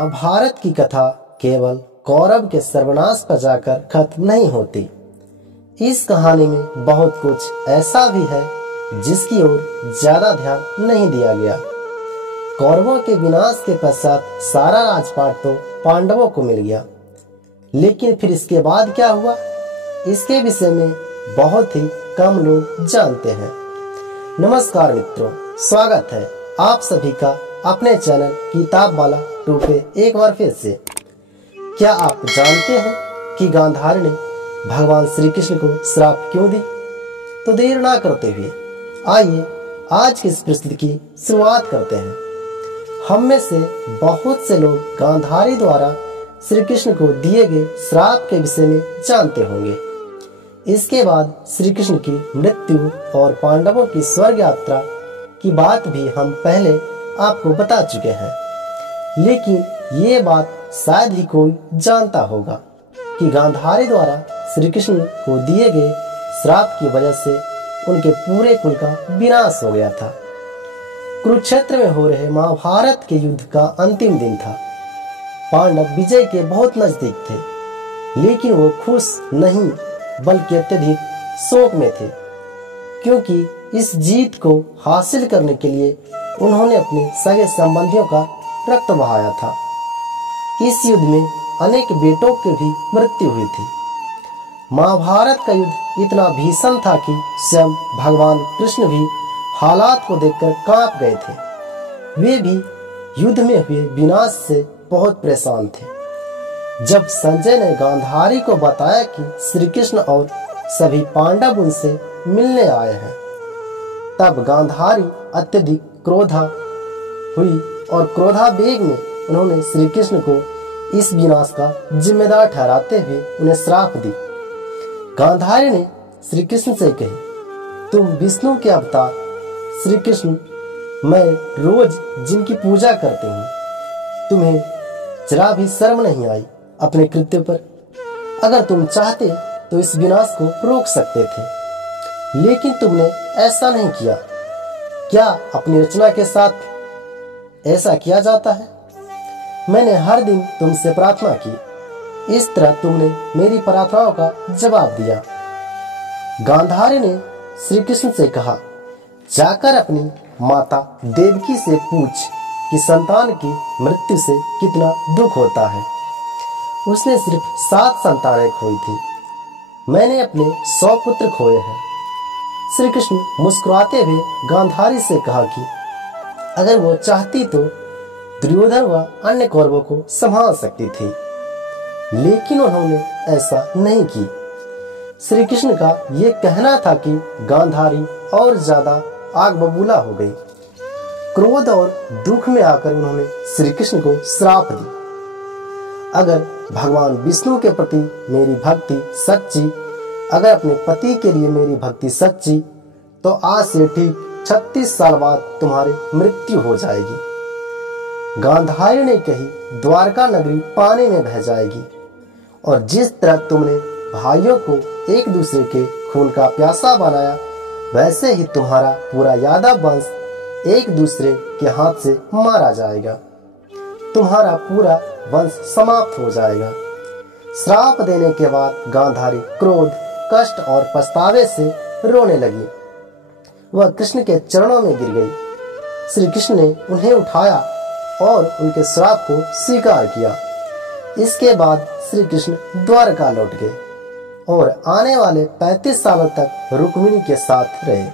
महाभारत की कथा केवल कौरव के सर्वनाश पर जाकर खत्म नहीं होती। इस कहानी में बहुत कुछ ऐसा भी है जिसकी ओर ज्यादा ध्यान नहीं दिया गया। कौरवों के विनाश के पश्चात सारा राजपाट तो पांडवों को मिल गया, लेकिन फिर इसके बाद क्या हुआ, इसके विषय में बहुत ही कम लोग जानते हैं। नमस्कार मित्रों, स्वागत है आप सभी का अपने चैनल किताब वाला 2 पे एक बार फिर से। क्या आप जानते हैं कि गांधारी ने भगवान श्री कृष्ण को श्राप क्यों दी? तो देर ना करते हुए आइए आज की इस प्रस्तुति की शुरुआत करते हैं। हम में से बहुत से लोग गांधारी द्वारा श्री कृष्ण को दिए गए श्राप के विषय में जानते होंगे। इसके बाद श्री कृष्ण की मृत्यु और पांडवों की स्वर्ग यात्रा की बात भी हम पहले आपको बता चुके हैं, लेकिन ये बात शायद ही कोई जानता होगा कि गांधारी द्वारा श्री कृष्ण को दिए गए श्राप की वजह से उनके पूरे कुल का विनाश हो गया था। कुरुक्षेत्र में हो रहे महाभारत के युद्ध का अंतिम दिन था। पांडव विजय के बहुत नजदीक थे, लेकिन वो खुश नहीं बल्कि अत्यधिक शोक में थे, क्योंकि इस जीत को हासिल करने के लिए उन्होंने अपने सगे संबंधियों का रक्त बहाया था। इस युद्ध में अनेक बेटों की भी मृत्यु हुई थी। महाभारत का युद्ध इतना भीषण था कि स्वयं भगवान कृष्ण भी हालात को देखकर कांप गए थे। वे भी युद्ध में हुए विनाश से बहुत परेशान थे। जब संजय ने गांधारी को बताया कि श्री कृष्ण और सभी पांडव उनसे मिलने आए हैं, तब गांधारी अत्यधिक क्रोधा हुई और क्रोधावेग में उन्होंने श्री कृष्ण को इस विनाश का जिम्मेदार ठहराते हुए उन्हें श्राप दी। गांधारी ने श्री कृष्ण से कही, तुम विष्णु के अवतार श्री कृष्ण, मैं रोज जिनकी पूजा करती हूँ, तुम्हें जरा भी शर्म नहीं आई अपने कृत्य पर? अगर तुम चाहते तो इस विनाश को रोक सकते थे, लेकिन तुमने ऐसा नहीं किया। क्या अपनी रचना के साथ ऐसा किया जाता है? मैंने हर दिन तुमसे प्रार्थना की, इस तरह तुमने मेरी प्रार्थनाओं का जवाब दिया। गांधारी ने श्री कृष्ण से कहा, जाकर अपनी माता देवकी से पूछ कि संतान की मृत्यु से कितना दुख होता है। उसने सिर्फ 7 संतानें खोई थी, मैंने अपने 100 पुत्र खोए हैं। श्री कृष्ण मुस्कुराते हुए गांधारी से कहा कि अगर वो चाहती तो दुर्योधन व अन्य कौरवों को संभाल सकती थी, लेकिन उन्होंने ऐसा नहीं की। श्री कृष्ण का ये कहना था कि गांधारी और ज्यादा आग बबूला हो गई। क्रोध और दुख में आकर उन्होंने श्री कृष्ण को श्राप दी, अगर भगवान विष्णु के प्रति मेरी भक्ति सच्ची, अगर अपने पति के लिए मेरी भक्ति सच्ची, तो आज से ठीक 36 साल बाद तुम्हारी मृत्यु हो जाएगी। गांधारी ने कही, द्वारका नगरी पानी में बह जाएगी, और जिस तरह तुमने भाइयों को एक दूसरे के खून का प्यासा बनाया, वैसे ही तुम्हारा पूरा यादव वंश एक दूसरे के हाथ से मारा जाएगा। तुम्हारा पूरा वंश समाप्त हो जाएगा। श्राप देने के बाद गांधारी क्रोध, कष्ट और पछतावे से रोने लगी। वह कृष्ण के चरणों में गिर गई। श्री कृष्ण ने उन्हें उठाया और उनके श्राप को स्वीकार किया। इसके बाद श्री कृष्ण द्वारका लौट गए और आने वाले 35 सालों तक रुक्मिणी के साथ रहे।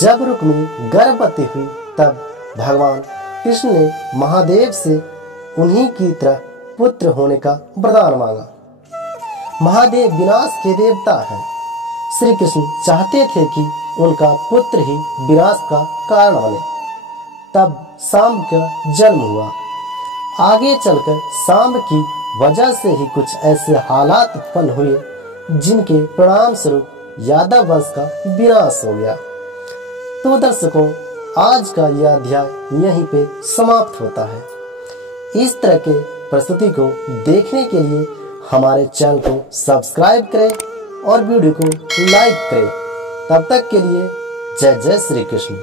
जब रुक्मिणी गर्भवती हुई, तब भगवान कृष्ण ने महादेव से उन्हीं की तरह पुत्र होने का वरदान मांगा। महादेव विनाश के देवता हैं। श्री कृष्ण चाहते थे कि उनका पुत्र ही विनाश का कारण बने। तब सांब का जन्म हुआ। आगे चलकर सांब की वजह से ही कुछ ऐसे हालात उत्पन्न हुए जिनके परिणाम स्वरूप यादव वंश का विनाश हो गया। तो दर्शकों, आज का यह अध्याय यहीं पे समाप्त होता है। इस तरह के प्रस्तुति को देखने के लिए हमारे चैनल को सब्सक्राइब करें और वीडियो को लाइक करें। तब तक के लिए जय जय श्री कृष्ण।